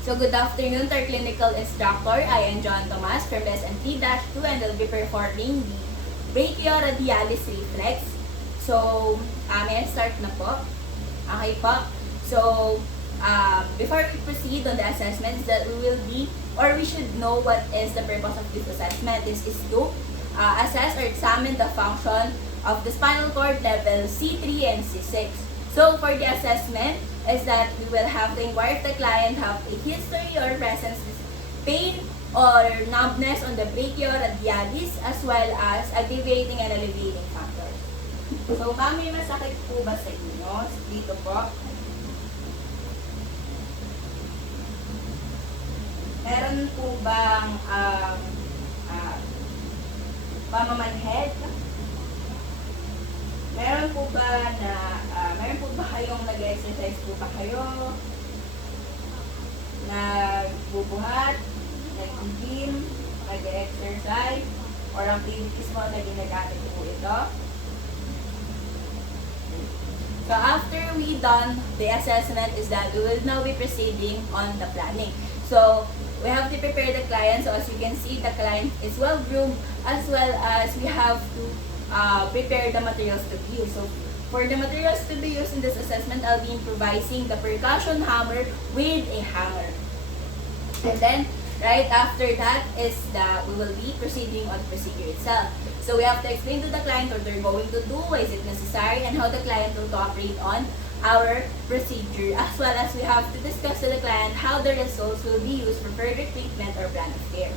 So good afternoon to our clinical instructor. I am John Tomas from lesson T-2 and I'll be performing the Brachioradialis reflex. So, may I start na po? Okay po. So, before we proceed on the assessments that we will be, or we should know what is the purpose of this assessment. This is to assess or examine the function of the spinal cord level C3 and C6. So, for the assessment, is that we will have to inquire if the client have a history or presence of pain or numbness on the brachioradialis as well as aggravating and alleviating factors. So, ma'am, may masakit po ba sa inyo? Dito po. Meron po bang pamamanhead? Meron po ba kayong nag-exercise po ba kayo? Nagbubuhat? Nag-gym? Nag-exercise? Or activities mo na ginagamit po ito? So after we done the assessment is that we will now be proceeding on the planning. So we have to prepare the client. So as you can see, the client is well groomed as well as we have to prepare the materials to be used. So for the materials to be used in this assessment, I'll be improvising the percussion hammer with a hammer. And then right after that is that we will be proceeding on the procedure itself. So we have to explain to the client what they're going to do, why is it necessary, and how the client will cooperate on our procedure, as well as we have to discuss to the client how the results will be used for further treatment or plan of care.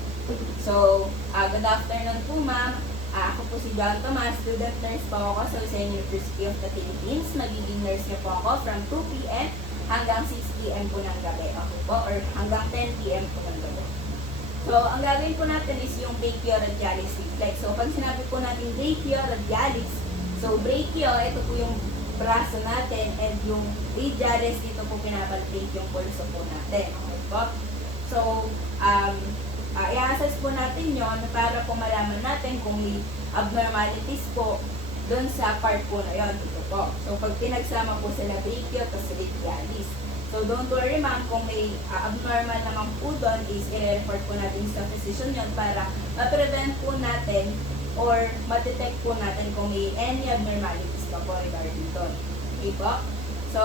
So, good afternoon po ma'am. Ako po si John Tomas, student nurse po ako sa Lucena University of the Philippines. Magiging nurse niyo po ako from 2 p.m. hanggang 6 p.m. po ng gabi. Okay po, or hanggang 10 p.m. po ng gabi. So, ang gagawin po natin is yung brachioradialis reflex. So, pag sinabi po natin brachioradialis, so brachio, ito po yung braso natin, and yung radialis, dito po pinapalpate yung pulso po natin. Okay po? So, i-assess po natin yon para po malaman natin kung may abnormalities po dun sa part po na yon. Dito po. So, pag pinagsama po sila brachio, tapos radialis. So, don't worry ma'am, kung may abnormal naman po doon is i-report po natin sa physician yon para ma-prevent po natin or ma-detect po natin kung may any abnormalities pa po regarding doon. Okay po? So,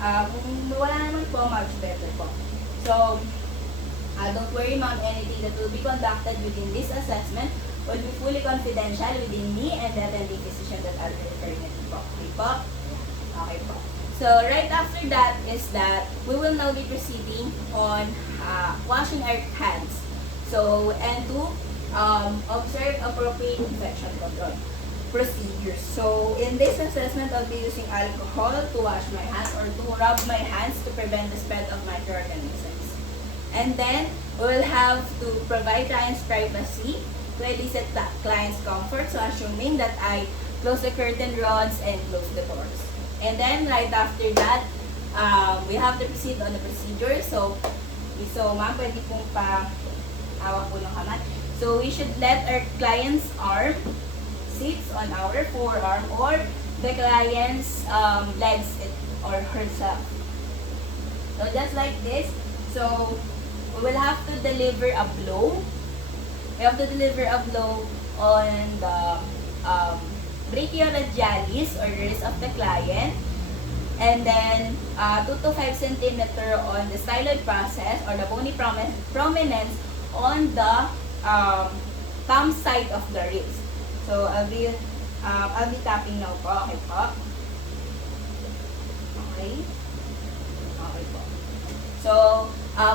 kung wala naman po, much better po. So, don't worry ma'am, anything that will be conducted within this assessment will be fully confidential within me and the attending physician that I'll be referring to po. Okay po? Okay po. So, right after that is that we will now be proceeding on washing our hands. So, and to observe appropriate infection control procedures. So, in this assessment, I'll be using alcohol to wash my hands or to rub my hands to prevent the spread of microorganisms. And then, we will have to provide clients privacy to elicit the client's comfort. So, assuming that I close the curtain rods and close the doors. And then, right after that, we have to proceed on the procedure. So ma'am, pwede pong pa-hawak po ng kamay. So, we should let our client's arm sits on our forearm or the client's legs or herself. So, just like this. So, we will have to deliver a blow. We have to deliver a blow on the brachioradialis or wrist of the client, and then 2 to 5 cm on the styloid process or the bony prominence on the thumb side of the wrist. So I'll be tapping now po. Okay po. Okay. Okay po. So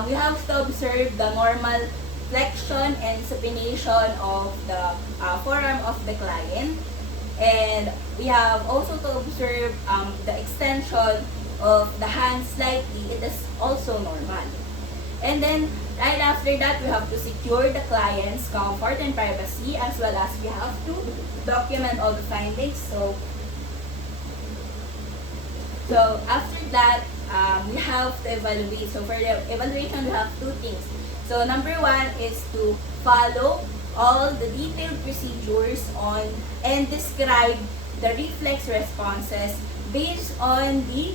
we have to observe the normal flexion and supination of the forearm of the client. And we have also to observe the extension of the hand slightly. It is also normal. And then, right after that, we have to secure the client's comfort and privacy as well as we have to document all the findings. So after that, we have to evaluate. So for the evaluation, we have 2 things. So number 1 is to follow all the detailed procedures on and describe the reflex responses based on the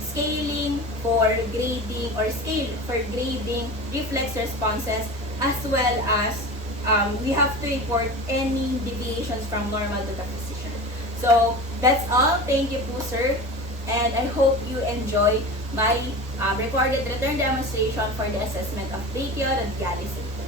scaling for grading or scale for grading reflex responses, as well as we have to report any deviations from normal to the physician. So that's all. Thank you po, sir. And I hope you enjoy my recorded return demonstration for the assessment of brachioradialis symptoms.